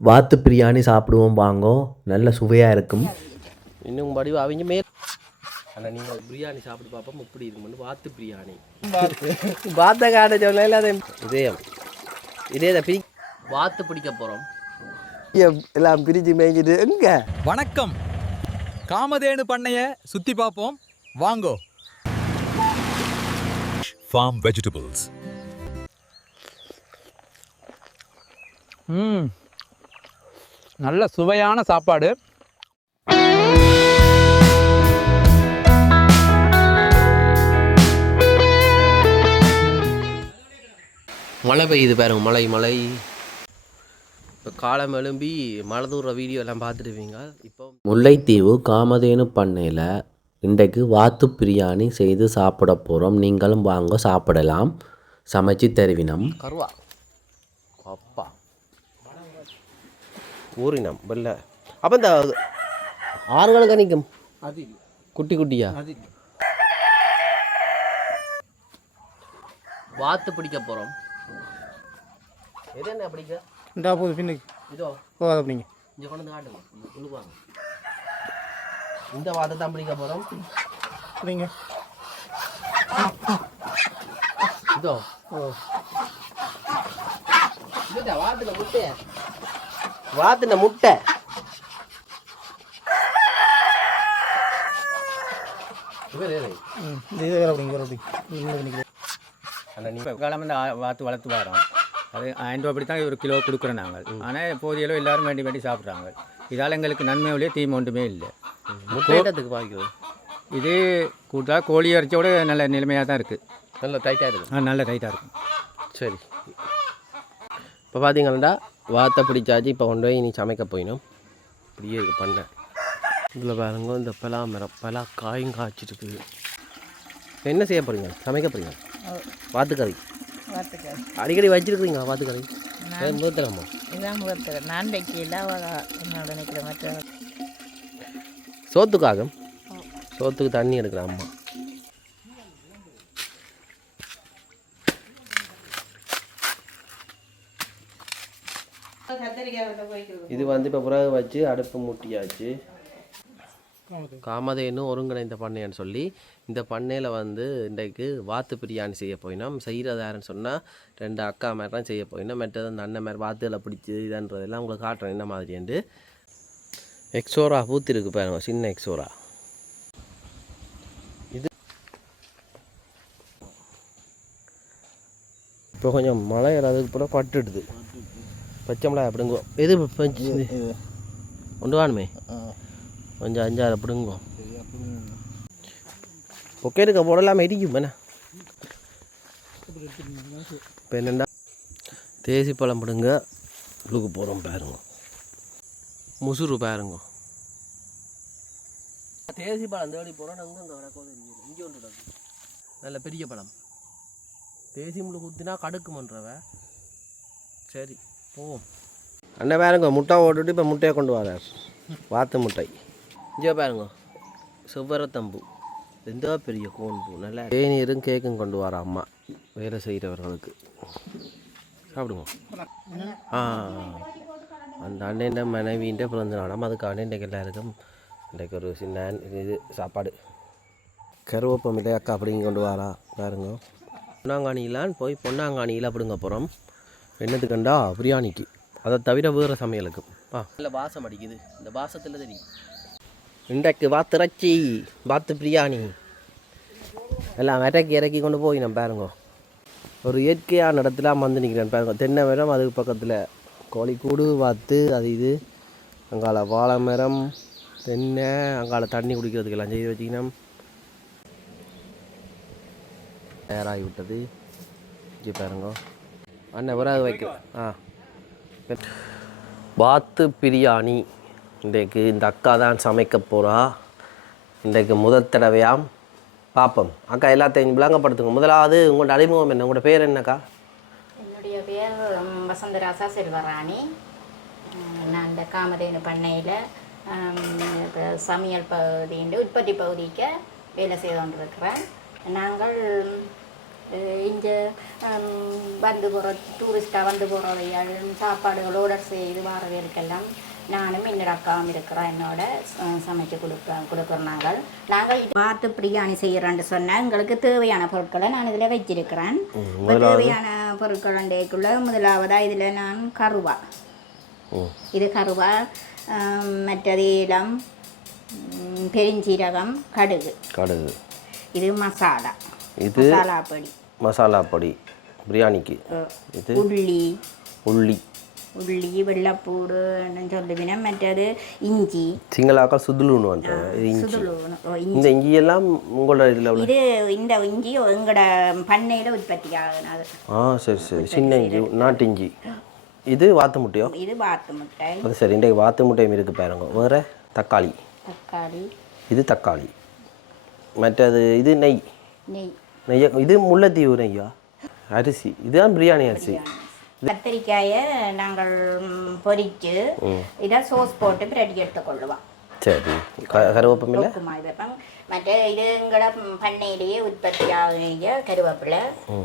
வாத்து பிரியாணி சாப்பிடுவோம் வாங்கோ, நல்ல சுவையாக இருக்கும். இன்னும் படிவு அவங்க மேல் ஆனால் நீங்கள் பிரியாணி சாப்பிட்டு பார்ப்போம் இப்படி இருக்குமெண்டு வாத்து பிரியாணி வாத்த காட்ட சொல்ல அதை இதே பிரி வாத்து பிடிக்க போகிறோம். எல்லாம் பிரித்து மேய்ஞ்சிட்டு எங்க வணக்கம், காமதேனு பண்ணைய சுற்றி பார்ப்போம் வாங்கோ. Farm vegetables. நல்ல சுவையான சாப்பாடு. மழை பெய்யுது பாருங்க, மழை இப்போ காலம் எழும்பி மழை தூர வீடியோ எல்லாம் பார்த்துருவீங்க. இப்போ முல்லைத்தீவு காமதேனு பண்ணையில் இன்றைக்கு வாத்து பிரியாணி செய்து சாப்பிட போகிறோம். நீங்களும் வாங்க சாப்பிடலாம். சமைச்சு தருவினம். கருவா அப்பா ஊறினம் வெள்ள அப்போ இந்த ஆறுகளுக்கு நிற்கும் குட்டி குட்டியா வாத்து பிடிக்க போகிறோம். எது என்ன பிடிக்க இந்தா போகுது பின்னுக்கு இதோ போகாத அப்படிங்க இங்கே கொண்டு வந்து காட்டுங்க உழுவாங்க. இந்த வாத்தை தான் பிடிக்க போகிறோம். அப்படிங்க இதோ வாத்துல முட்டை வாத்துல முட்டை இந்த இது வேறு அப்படிங்க வேறு அப்படி இப்போ காலம் வந்து வாத்து வளர்த்து வரோம். அது 1000 ரூபா அப்படி தான் ஒரு கிலோ கொடுக்குறோம் நாங்கள். ஆனால் போதியளோ எல்லோரும் வேண்டி சாப்பிட்றாங்க. இதால் எங்களுக்கு நன்மை ஒழிய தீமை ஒன்றுமே இல்லை. முட்டைக்கு பாய்க்கும். இது கூட்டாக கோழி இறைச்சியோட நல்ல நிலைமையாக தான் இருக்குது. நல்ல டைட்டாக இருக்கும். நல்ல டைட்டாக இருக்கும். சரி, இப்போ பார்த்தீங்கன்னா வாத்தை பிடிச்சாச்சு. இப்போ கொண்டு போய் நீ சமைக்க போயிடும். இப்படியே இருக்கு பண்ண. இதில் பாருங்க இந்த பலா மரம் பலா காயும் காய்ச்சிருக்கு. என்ன செய்ய போகிறீங்க? சமைக்க போகிறீங்க? வாத்துக்கறி அடிக்கடி வச்சிருக்கிறீங்க? வாத்துக்கறி முதலாமா? இதான் முதல் நான் வைக்கல என்னோட நினைக்கிற மற்ற சோத்துக்காக சோத்துக்கு தண்ணி எடுக்கிறேன் அம்மா. இது வந்து இப்போ பிறகு வச்சு அடுப்பு மூட்டியாச்சு. காமதேனு ஒருங்கிணைந்த பண்ணைன்னு சொல்லி இந்த பண்ணையில் வந்து இன்றைக்கு வாத்து பிரியாணி செய்ய போயினோம். செய்கிறது யாருன்னு சொன்னால் 2 அக்கா மாதிரி தான் செய்ய போயினோம். மற்றது அந்த அண்ணன் மாதிரி வாத்துகளை பிடிச்சி இதுன்றதெல்லாம் உங்களுக்கு காட்டுறேன் என்ன மாதிரின்ட்டு. எக்ஸோரா பூத்திருக்கு பாருங்க, சின்ன எக்ஸோரா. இது இப்போ கொஞ்சம் மழை அதுக்கு கூட பட்டுடுது. பச்சை மிளகா அப்படிங்கோ எது கொண்டு வானுமே கொஞ்சம் 5-6 பிடுங்கோ. பொக்கேட்டுக்க போடலாமல் இடிக்கும் என்ன. இப்போ என்னென்னா தேசி பழம் பிடுங்க உழுக்கு போகிறோம் பாருங்க. முசுறு பாருங்க. தேசி பழம் தேடி போகிறோம். அங்கே கிடக்கும் இங்கே ஒன்று கிடக்கும் நல்ல பெரிய பழம். தேசி முள்ளு குத்தினா கடுக்குமன்றவ. சரி போவோம். அண்ணன் பாருங்க முட்டை ஓட்டுட்டு இப்போ முட்டையை கொண்டு வரார். வாத்து முட்டை இங்கே பாருங்க. செவ்வரத்தம்பூ எந்த பெரிய கோன்பூ. நல்லா தேநீரும் கேக்கும் கொண்டு வர அம்மா வேலை செய்கிறவர்களுக்கு. சாப்பிடுங்க. அந்த அண்ணன் மனைவின்ற பிறந்த நாளாம். அதுக்கான இன்றைக்கு எல்லாருக்கும் இன்றைக்கு ஒரு சின்ன இது சாப்பாடு. கருவேப்பமில்லை அக்கா அப்படிங்க கொண்டு வரா பாருங்க. பொன்னாங்கானியிலான்னு போய் பொன்னாங்கானியில் அப்படிங்க போகிறோம். என்னத்துக்கண்டா பிரியாணிக்கு. அதை தவிர வேறு சமையலுக்கு நல்ல வாசம் அடிக்குது. இந்த வாசத்தில் தெரியும். இன்றைக்கு வாத்திறச்சி வாத்து பிரியாணி எல்லாம் இறக்கி கொண்டு போய் நான் பாருங்க. ஒரு இயற்கையான இடத்துல வந்து நிற்கிறேன் பாருங்க. தென்னை மரம் அதுக்கு பக்கத்தில் கோழிக்கூடு வாத்து அது இது. அங்கால வாழை மரம் தென்னை அங்கால தண்ணி குடிக்கிறதுக்கெல்லாம் செய்து வச்சுக்கணும். தயாராகி விட்டது. ஜி பாருங்க அண்ணன் பிறகு வைக்கிறேன். வாத்து பிரியாணி இன்றைக்கு இந்த அக்கா தான் சமைக்க போகிறா. இன்றைக்கு முதல் தடவையாம் பார்ப்போம். அக்கா எல்லாத்தையும் விளங்கப்படுத்துங்க. முதலாவது உங்களோட அறிமுகம் என்ன? உங்களோட பேர் என்னக்கா? என்னுடைய பேர் வசந்தராசா செல்வராணி. நான் இந்த காமதேனு பண்ணையில் சமையல் பகுதியின் உற்பத்தி பகுதிக்கு வேலை செய்து கொண்டிருக்கிறேன். நாங்கள் இங்கே வந்து போகிற டூரிஸ்ட்டாக வந்து போகிறவையால் சாப்பாடுகள் ஆர்டர் செய்து வரவேற்கெல்லாம் நானும் என்னோட அக்காவும் இருக்கிறோம் என்னோட சமைச்சு கொடுக்குறோம் நாங்கள் பார்த்து பிரியாணி செய்கிறோன்னு சொன்னால் எங்களுக்கு தேவையான பொருட்களை நான் இதில் வச்சிருக்கிறேன். தேவையான பொருட்களுக்குள்ள முதலாவதாக இதில் நான் கருவா, இது கருவா, மற்றது இளம் பெருஞ்சீரகம், கடுகு, இது மசாலா, இது மசாலா பொடி பிரியாணிக்கு, இது உள்ளி, வெள்ளப்பூடு சொல்லுவினா, மற்றது இஞ்சி, சிங்களாக்கா சுதுலுன்னு இந்த இஞ்சி எல்லாம் உங்களோட இதில் இது இந்த இஞ்சி எங்களோட பண்ணையில் உற்பத்தி ஆகுது. சரி சரி, சின்ன இஞ்சி, நாட்டு இஞ்சி. இது வாத்து முட்டையோ? இது வாத்து முட்டை. அது சரி, இன்றைக்கு வாத்து முட்டையும் இருக்குது பாருங்க. வேறு தக்காளி, இது தக்காளி, மற்றது இது நெய், இது முல்லைத்தீவு நெய்யா, அரிசி, இதுதான் பிரியாணி அரிசி. கத்திரிக்காயை நாங்கள் பொரித்து இதை சோஸ் போட்டு பிரெடி எடுத்துக்கொள்ளுவோம். சரி, கருவேப்பிலை, மற்ற இது எங்களோட பண்ணையிலேயே உற்பத்தி ஆகிய கருவேப்பிலை,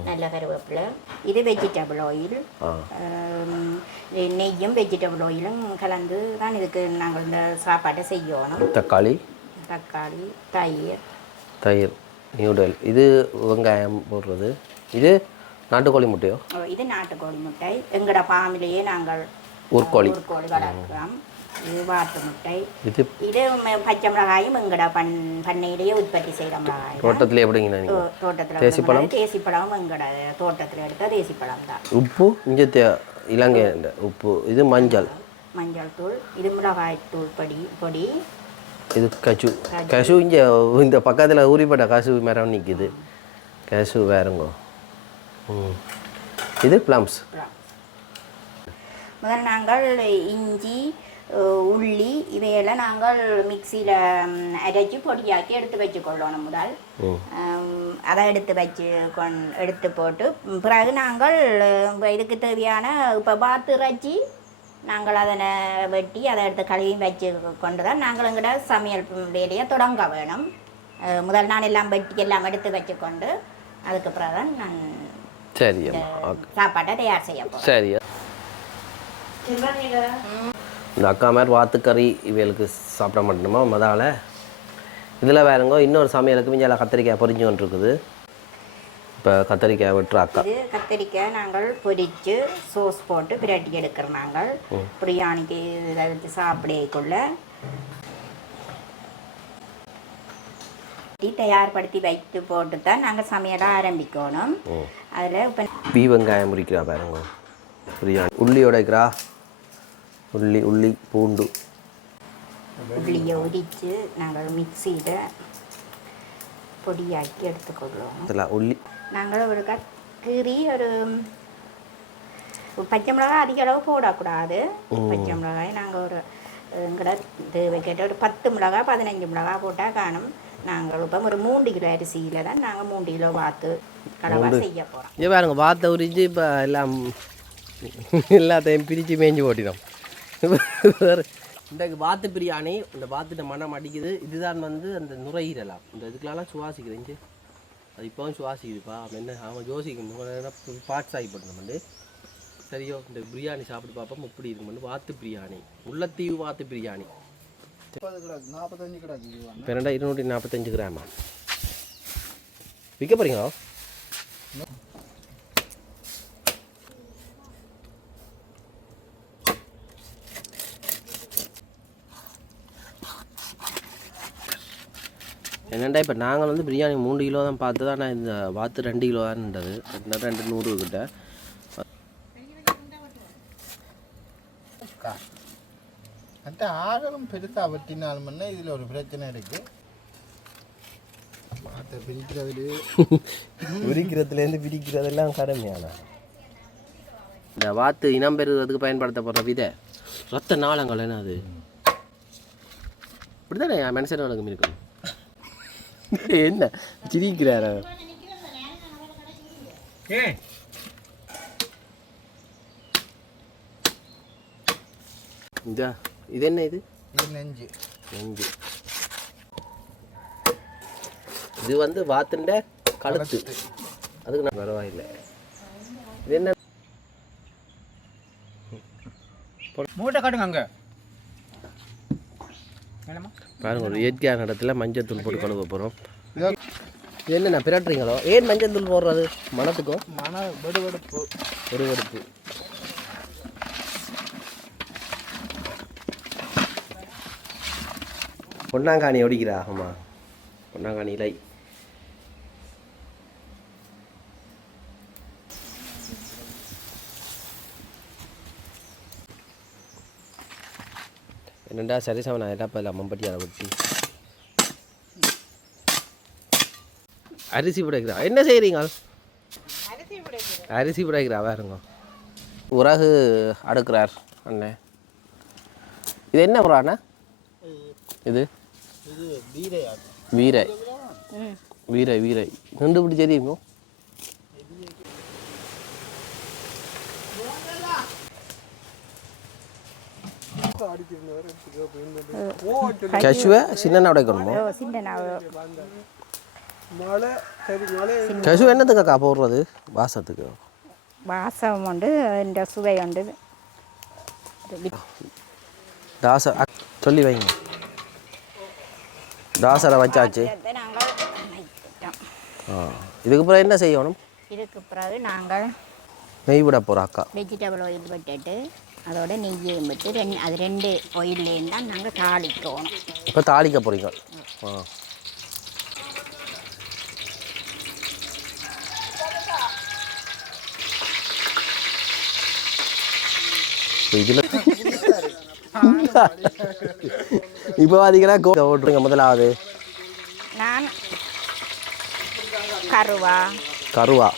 நல்ல கருவேப்பிலை. இது வெஜிடபிள் ஆயில், நெய்யும் வெஜிடபிள் ஆயிலும் கலந்து தான் இதுக்கு நாங்கள் இந்த சாப்பாட்டை செய்யணும். தக்காளி, தயிர், நியூடல், இது வெங்காயம் போடுறது. இது நாட்டுக்கோழி முட்டையோ? இது நாட்டுக்கோழி முட்டை. எங்களோட ஃபார்மிலேயே நாங்கள் ஊர்கோழி வளர்க்கிறோம். இது வாத்து முட்டை. இது பச்சை மிளகாயும் எங்களோட பண்ணையிலேயே உற்பத்தி செய்கிற மிளகாய். தோட்டத்தில் எப்படிங்க? தோட்டத்தில் தேசிப்பழம் எங்களோட தோட்டத்தில் எடுத்த தேசிப்பழம் தான். உப்பு இங்கே இலங்கை உப்பு. இது மஞ்சள் தூள், இது மிளகாய் தூள் பொடி. இது கசு இங்கே இந்த பக்கத்தில் ஊறிப்பட்ட கசு மரம் நிற்குது. கசு வேறுங்கோ. இது ப்ளம்ஸ். முதல் நாங்கள் இஞ்சி, உள்ளி இவையெல்லாம் நாங்கள் மிக்சியில் அரைச்சி பொடியாக்கி எடுத்து வச்சுக்கொள்ளணும். முதல் அதை எடுத்து போட்டு பிறகு நாங்கள் இதுக்கு தேவையான இப்போ பாத்து இறைச்சி நாங்கள் அதனை வெட்டி அதை எடுத்து கழுவி வச்சு கொண்டு தான் நாங்கள் எங்கள்கிட்ட சமையல் வேலையை தொடங்க வேணும். முதல் நான் எல்லாம் வெட்டி எல்லாம் எடுத்து வச்சுக்கொண்டு அதுக்கு பிறகு தான் நான் சரி சாப்பாட்டை தயார் செய்ய போகிறேன். சரி, இந்த அக்கா மாதிரி வாத்துக்கறி இவைகளுக்கு சாப்பிட மாட்டோமா மதால. இதில் வேறுங்கோ இன்னொரு சமையலுக்கு மிஞ்சால கத்திரிக்காய் பொரிஞ்சு கொண்டு இருக்குது. இப்போ கத்திரிக்காய் விட்டுற அக்கா. இது கத்திரிக்காய் நாங்கள் பொரித்து சோஸ் போட்டு பிரட்டி எடுக்கிறோம். நாங்கள் பிரியாணிக்கு இதை வச்சு சாப்பிடக்குள்ள தயார்படுத்தி வைத்து போட்டு தான் நாங்கள் சமையலை ஆரம்பிக்கணும். அதில் இப்போ வெங்காயம் முறிக்கிறா பாருங்க பிரியாணி. உள்ளி உடைக்கிறா, உள்ளி பூண்டு, உள்ளியை உரித்து நாங்கள் மிக்சியில் பொடியாக்கி எடுத்துக்கொள்வோம். உள்ளி நாங்கள் ஒரு கீரி ஒரு பச்சை மிளகாய் அதிக அளவு போடக்கூடாது. பச்சை மிளகாய் நாங்கள் ஒரு எங்கட தேவைக்கிட்ட ஒரு 10 மிளகாய் 15 மிளகாய் போட்டால் காணும். நாங்கள் இப்போ ஒரு 3 கிலோ அரிசியில் தான் நாங்கள் 3 கிலோ வாத்து கடவா செய்ய போகிறோம். இது பாருங்க, வாத்தை உரிஞ்சு இப்போ எல்லாத்தையும் பிரித்து மேய்ஞ்சி ஓட்டினோம். இன்றைக்கு வாத்து பிரியாணி. இந்த வாத்துட்ட மனம் அடிக்குது. இதுதான் அந்த நுரையீரலாம் இந்த இதுக்கெல்லாம் சுவாசிக்குது. இங்கே அது இப்போவும் சுவாசிக்குதுப்பா. என்ன அவன் யோசிக்கணும் பார்ட்ஸ் ஆகிப்பட்டோம். சரியோ, இந்த பிரியாணி சாப்பிட்டு பார்ப்போம் எப்படி இருக்குமெண்டு. வாத்து பிரியாணி, முல்லைத்தீவு வாத்து பிரியாணி. 245 கிராமா விற்க போகிறீங்களா? என்னண்டா இப்போ நாங்கள் பிரியாணி 3 கிலோ தான் பார்த்து தான். நான் இந்த வாத்து 2 கிலோ தான்ன்றது. 200 கிட்ட. மற்ற ஆகலும் பெருசாக வெட்டினாலும்னா இதில் ஒரு பிரச்சனை இருக்குது. வாத்தை பிரிக்கிறதுலேருந்து கடமையான இந்த வாத்து இனம் பெறுவதற்கு பயன்படுத்தப்படுற விதை ரத்த நாளங்கள் என்ன அது இப்படிதானே மனுஷன் வழக்கம் இருக்கணும். என்ன சிரிக்கிறார? இந்த இது என்ன? இது நெஞ்சு. இது வாத்துண்ட கழுத்து. அதுக்கு நான் பரவாயில்லை. இது என்ன மூட்டை காட்டுங்க அங்கே என்னம்மா பாருங்க, ஒரு இயற்கையான இடத்துல மஞ்சள் தூள் போட்டு கழுவ போகிறோம். இது என்னண்ணா பிரட்டுறீங்களோ? ஏன் மஞ்சள் தூள் போடுறது? மனத்துக்கோ? வெடுவெடுப்பு. பொன்னாங்கானி ஒடிக்கிறா? ஆமாம், பொன்னாங்கானி இலை. என்னடா சரி சமனா எல்லாம் இப்போ மம்பட்டியாரை வெட்டி அரிசி புடைக்கிறா. என்ன செய்கிறீங்க? அரிசி புடைக்கிறா. வேறுங்க உரகு அடுக்கிறார் அண்ணே. இது என்ன உராண்ணா? இது வீரை. வீரை வீரை ரெண்டு பிடி தெரியுமோ? கசுவை சின்ன உடைக்கணுமோ? கசு என்னத்துக்கக்கா போடுறது? வாசத்துக்கு. வாசம் உண்டு, இந்த சுவை உண்டு. தாச சொல்லி வைங்க. தாசரை வச்சாச்சு. இதுக்கு பிறகு என்ன செய்யணும்? இதுக்கு பிறகு நாங்கள் நெய் விட போகிறோம் அக்கா. வெஜிடபிள் ஆயில் விட்டுட்டு அதோட நெய்யையும் விட்டு அது 2 ஆயில்லேயும் தான் நாங்கள் தாளிக்கணும். இப்போ தாளிக்க போகிறீங்க. இதில் இப்போ பார்த்தீங்கன்னா ஓட்டுருங்க. முதலாவது நான் கருவா கருவா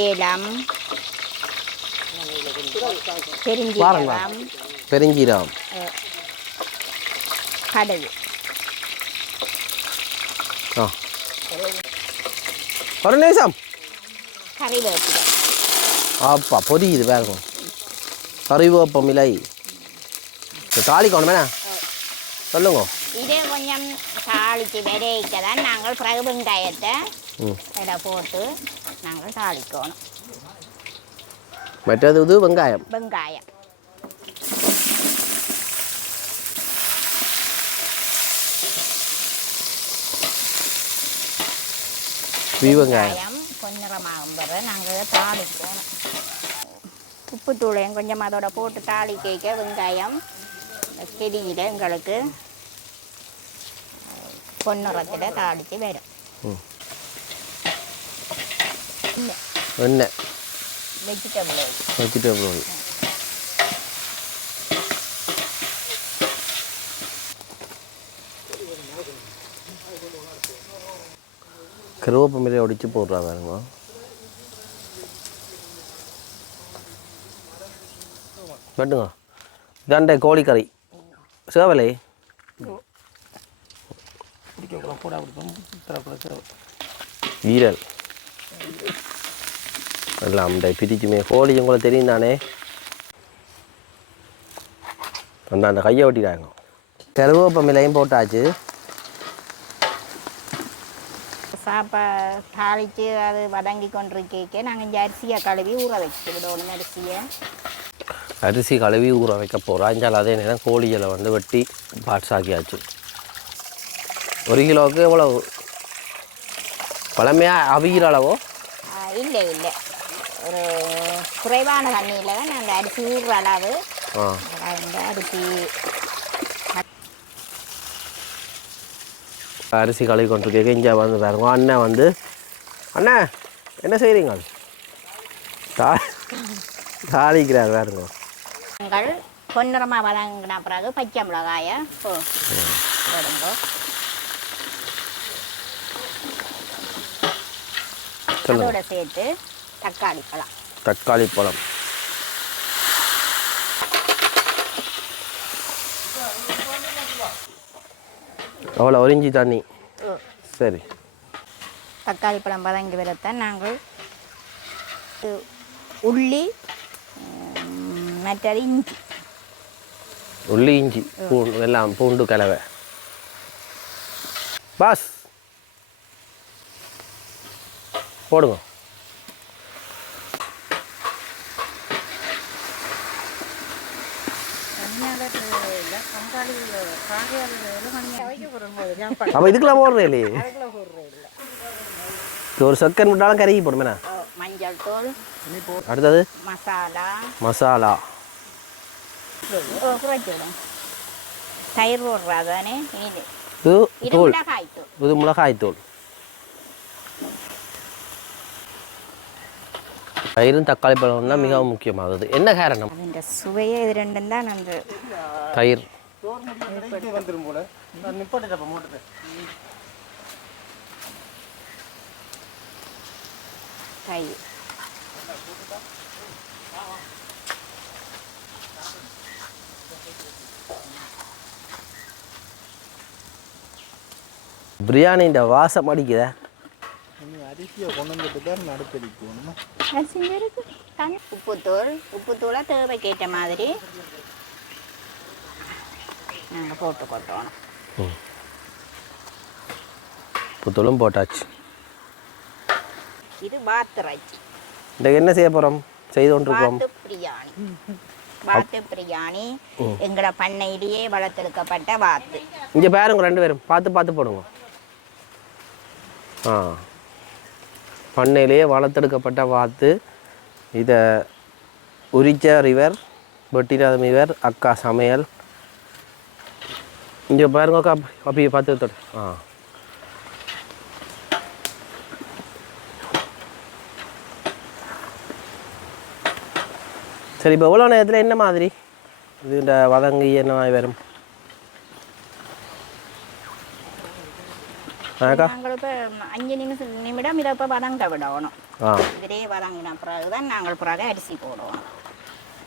ஏலம், பெருஞ்சீரகம், கடுகு, ஒரு நிமிஷம், கறிவேப்பிலை. அப்பா பொதியுது வேகம். கறிவேப்பம் இலை தாளிக்கணும் வேணா சொல்லுங்க. இதே கொஞ்சம் தாளித்து விரைக்க தான் நாங்கள் பிறகு வெங்காயத்தை இட போட்டு நாங்கள் தாளிக்கணும். மற்றது இது வெங்காயம். வெங்காயம் வெங்காயம் பொன்னிறமாகும் பிறகு நாங்கள் தாளிக்கணும். உப்புத்தூளையும் கொஞ்சம் அதோட போட்டு தாளிக்க வெங்காயம் செடியில் எங்களுக்கு பொன்னிறத்தில் தாளித்து வரும். எண்ணெய், வெஜிடபிள் வெஜிடபிள் கருவேப்பமிலையை ஒடிச்சு போடுறா பாருங்க. வெட்டுங்க. இதாண்ட கோழிக்கறி சேவலை ஈரல் எல்லாம் பிரிக்குமே. கோழி உங்களுக்கு தெரியும் தானே. அந்த கையை ஒட்டிடாங்க. கருவேப்பமிலையும் போட்டாச்சு. தாளித்து அது வதங்கி கொண்டிருக்க நாங்கள் இந்த அரிசியை கழுவி ஊற வச்சு விடணும். அரிசி கழுவி ஊற வைக்க போகிறோம். அஞ்சால் அதே நேரம் கோழிகளை வெட்டி பார்ட்ஸ் ஆக்கியாச்சு. 1 கிலோவுக்கு எவ்வளவு பழமையாக அவிகிற அளவோ? இல்லை இல்லை, ஒரு குறைவான தண்ணியில் தான் நாங்கள் அரிசி ஊறுற அளவு. அரிசி கழுவி கொண்டிருக்க இங்கே பாருங்க. அண்ணன் அண்ணா என்ன செய்கிறீங்க? தாளிக்கிறார் பாருங்க. நாங்கள் பொன்னிறமாக வதங்கின பிறகு பச்சை மிளகாயை போடுங்க. அதோட சேர்த்து தக்காளி பழம் அவ்வளோ 1 இஞ்சி தண்ணி. சரி, தக்காளி பழம் வதங்கி வரத்தான் நாங்கள் உள்ளி மற்றது இஞ்சி பூண்டு எல்லாம் பூண்டு கலவை பாஸ் போடுங்க. அப்போ இதுக்கெல்லாம் போடுறே இல்லையே, இது ஒரு செகண்ட் விட்டாலும் கருகி போடுமேண்ணா. மஞ்சள் தூள், அடுத்தது மசாலா, மசாலா, குறைச்சிடும். தயிர் போடுறா தானே, இது இது தூள், மிளகாய் தூள். இது மிளகாய் தூள். தயிரும் தக்காளி பழம் தான் மிகவும் முக்கியமானது. என்ன காரணம்? இந்த சுவையே இது ரெண்டும் தான் அந்த தயிர். தயிர். பிரியாணின்ற வாசம் அடிக்குதா? உப்புத்தூளை தேவைக்கேற்ற மாதிரி நாங்கள் போட்டு கொட்டணும். உப்புத்தூளும் போட்டாச்சு. இது பாத்திரைச்சி. இந்த என்ன செய்ய போகிறோம்? செய்து கொண்டிருக்கோம் பாத்து பிரியாணி. வாத்து பிரியாணி எங்களோட பண்ணையிலேயே வளர்த்தெடுக்கப்பட்ட வாத்து. இங்கே பாருங்க, 2 பேரும் பார்த்து பார்த்து போடுங்க. பண்ணையிலேயே வளர்த்தெடுக்கப்பட்ட வாத்து. இதை உரிச்ச ரிவர், வெட்டினாத ரிவர், அக்கா சமையல். இங்கே பாருங்க அக்கா, அப்படியே பார்த்து தொடு. சரி, இப்போ எவ்வளோ நேரத்தில் என்ன மாதிரி இது இந்த வதங்கி என்ன மாதிரி வரும்? நாங்கள் இப்போ 5 நிமிடம் இதை இப்போ வதங்க விடணும். இதிலே வதங்கின பிறகு தான் நாங்கள் பிறகு அரிசி போடுவோம்.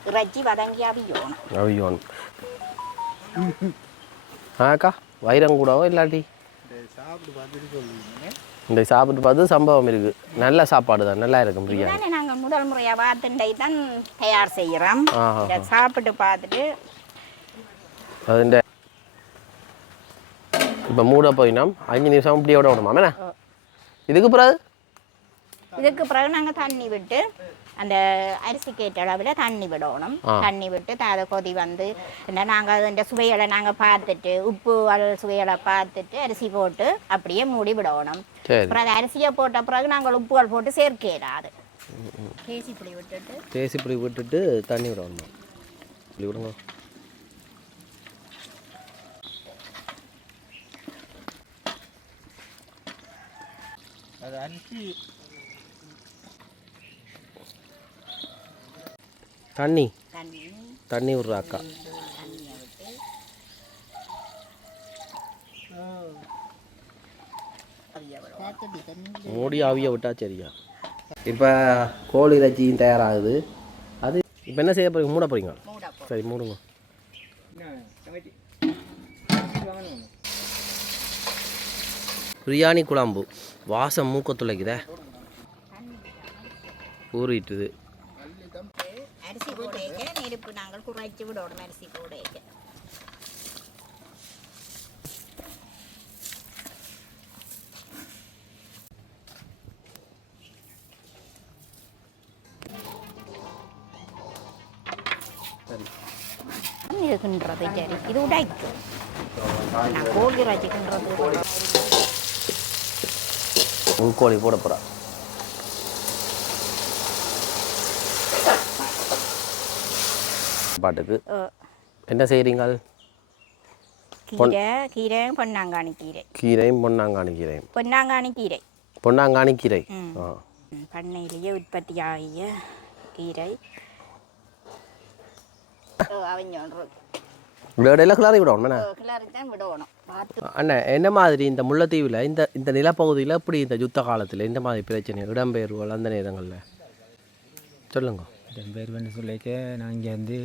இறைச்சி வதங்கி அவியணும். அவியணும். அக்கா வைரம் கூடவோ இல்லாட்டி இந்த சாப்பிட்டு பார்த்து சம்பவம் இருக்குது. நல்ல சாப்பாடு தான், நல்லா இருக்கும் பிரியாணி. நாங்கள் முதல் முறையாக வாத்துண்டை தான் தயார் செய்கிறோம். இதை சாப்பிட்டு பார்த்துட்டு அது இப்போ மூட போயினோம். 5 நிமிஷம் இப்படியே விட விடணும். ஆமாண்ணா, இதுக்கு பிறகு நாங்கள் தண்ணி விட்டு அந்த அரிசிக்கு ஏற்ற அளவில் தண்ணி விடணும். தண்ணி விட்டு அதை கொதி வந்து நாங்கள் அந்த சுவைகளை நாங்கள் பார்த்துட்டு உப்பு சுவைகளை பார்த்துட்டு அரிசி போட்டு அப்படியே மூடி விடணும். அப்புறம் அது அரிசியை போட்ட பிறகு நாங்கள் உப்புகள் போட்டு சேர்க்கிறாது. தேசிப்புளி விட்டுட்டு தண்ணி விடணும். இப்படி விடுங்க. அது அரிசி தண்ணி விட்ற அக்கா. மூடி ஆவியை விட்டா சரியா. இப்போ கோழி இறைச்சியும் தயாராகுது. அது இப்போ என்ன செய்ய போறீங்க? மூட போறீங்க? சரி, மூடுங்க. பிரியாணி குழம்பு வாசம் மூக்க துளைக்குதே, ஊறிட்டுது. அரிசி போடைக்க நெருப்பு நாங்கள் குறைச்சி விடணும். அரிசி போடைக்க கிண்டுறது சரி, இது உடைக்கும். நான் கோழி இறைச்சி கிண்டுறது கோழி போட போகிறா. பாட்டுக்கு என்ன செய்கிறீங்க? கீரையும் பொன்னாங்கானி கீரை. பொன்னாங்கானி கீரை பண்ணையிலேயே உற்பத்தி ஆகிய கீரை. இடையில கிளறி விடணும். கிளறித்தான் விடணும். அண்ணா, என்ன மாதிரி இந்த முல்லைத்தீவில் இந்த நிலப்பகுதியில் இப்படி இந்த யுத்த காலத்தில் இந்த மாதிரி பிரச்சனை இடம்பெயர்வுகள் அந்த நேரங்களில் சொல்லுங்க. இடம்பெயர்வுன்னு சொல்லிக்க நான் இங்கேருந்து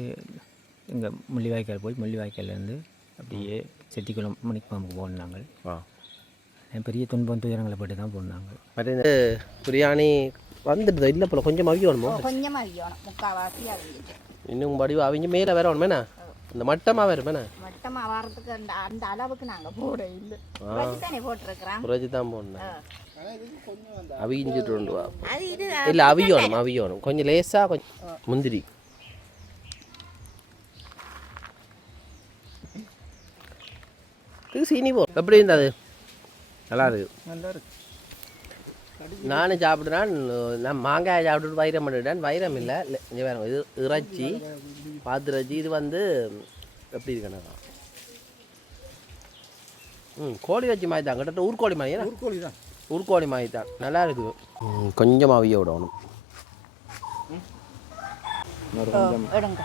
இங்கே முள்ளிவாய்க்கால் போய் முள்ளிவாய்க்கால்லேருந்து அப்படியே செட்டிக்குளம் மணிக்குமாமுக்கு போனோம். நாங்கள் பெரிய துன்பம் துயரங்களை போட்டு தான் போனாங்க. மற்ற இந்த பிரியாணி வந்துடுது இல்லை போல கொஞ்சம் அவியணுமோ? கொஞ்சம் அவியணும். முக்கால்வாசி அவிஞ்சிட்டு இன்னும் வடிவம் அவங்க மேலே வேற வேணுமேண்ணா. இந்த மட்டமாக வரும் என்ன மட்டமாக வர்றதுக்கு அந்த அந்த அளவுக்கு நாங்கள் போட இல்லை தானே போட்டிருக்கிறோம் குறைச்சி தான் போடணும் அவிஞ்சிட்டு கொண்டு வா அது இது இல்லை அவியோணும் கொஞ்சம் லேசாக கொஞ்சம் முந்திரி இது சீனி போ எப்படி இருந்தது நல்லா இருக்கு நானும் சாப்பிட்றேன் நான் மாங்காய் சாப்பிட்டுட்டு வைரம் பண்ணிவிட்டேன் வைரம் இல்லை இங்கே வேறு இது இறைச்சி பாத்து இறைச்சி இது வந்து எப்படி இருக்குண்ணா கோழி இறைச்சி மாதிரி தான் கிட்ட ஊர்கோழி மாதிரி ஊர்கோழி மாதிரி தான் நல்லா இருக்குது கொஞ்சம் அவிய விடணும் எடுங்க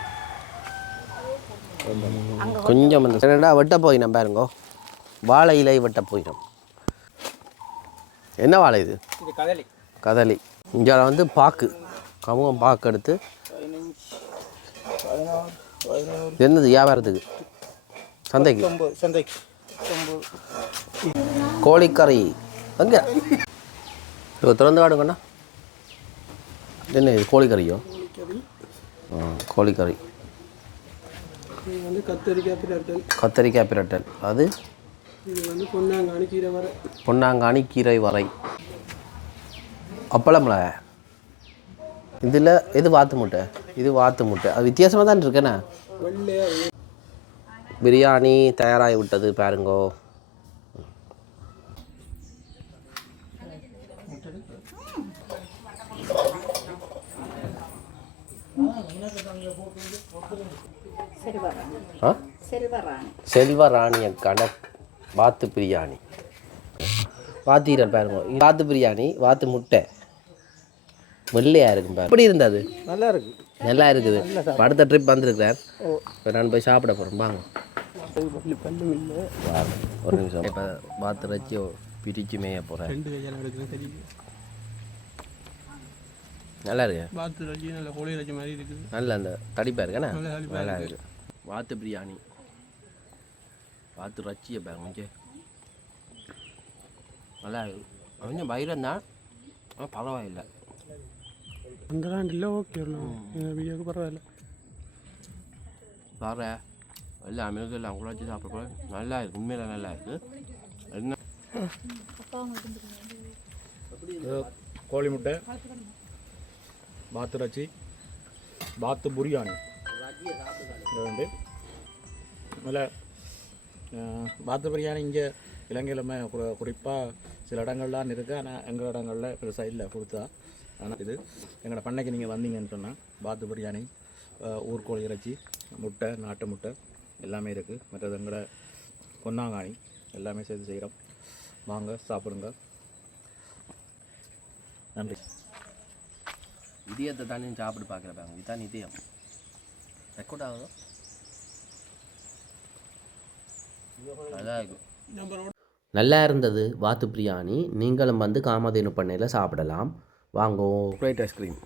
கொஞ்சம் ரெண்டா வெட்ட போயினோம் பாருங்கோ வாழை இலை வெட்ட போயினோம் என்ன வாழை இது கதலி இங்கே வந்து பாக்கு கமுகம் பாக்கு எடுத்து என்னது வியாபாரத்துக்கு சந்தைக்கு கோழிக்கறி அங்கே திறந்து காடுங்கண்ணா என்ன இது கோழிக்கறியோ கோழிக்கறி கத்தரிக்காய் பிரட்டல் அது பொன்னாங்கானி கீரை வரை அப்பளம்ல இதில் இது வாத்து முட்டை இது வாத்து முட்டை அது வித்தியாசமாக தான் இருக்கேண்ணே பிரியாணி தயாராகி விட்டது பாருங்கோ செல்வராணி கடை வாத்து பிரியாணி வாத்தீரல் பாருங்க வாத்து பிரியாணி வாத்து முட்டை வெள்ளையாக இருக்கும் பாருங்க எப்படி இருந்தது நல்லா இருக்குது அடுத்த ட்ரிப் வந்துருக்கிறார் இப்போ நான் போய் சாப்பிட போகிறேன் வாங்க ஒரு நிமிஷம் இப்போ வாத்து வச்சு பிரித்து மேய போகிறேன் நல்லா இருக்கு நல்ல அந்த தடிப்பாக இருக்கேண்ணா நல்லா இருக்குது வாத்து பிரியாணி வாத்து ரச்சியை பாருங்க இங்கே நல்லா கொஞ்சம் வைரம் தான் ஆனால் பரவாயில்லை பரவாயில்ல பாரு எல்லாம் அமிர்தம் எல்லாம் கூட வச்சு சாப்பிட நல்லா இருக்குது உண்மையில நல்லா இருக்குது என்ன கோழி முட்டை பாத்து ரச்சி பாத்து பிரியாணி வந்து அதில் பாத்து பிரியாணி இங்கே இலங்கையிலுமே குறிப்பாக சில இடங்கள்லாம் இருக்குது ஆனால் எங்கள் இடங்களில் பெருசாக இல்லை கொடுத்தா ஆனால் இது எங்களோட பண்ணைக்கு நீங்கள் வந்தீங்கன்னு சொன்னால் பாத்து பிரியாணி ஊர்கோழி இறைச்சி முட்டை நாட்டு முட்டை எல்லாமே இருக்குது மற்றது எங்களோட பொன்னாங்கானி எல்லாமே சேர்த்து செய்கிறோம் வாங்க சாப்பிடுங்க நன்றி இதயத்தை தானே சாப்பிட்டு பார்க்குறப்பாங்க இதுதான் இதயம் ரெக்கார்ட் ஆகுதோ நல்லா இருந்தது வாத்து பிரியாணி. நீங்களும் வந்து காமதேனு பண்ணையில் சாப்பிடலாம். வாங்கோ. Fried ice cream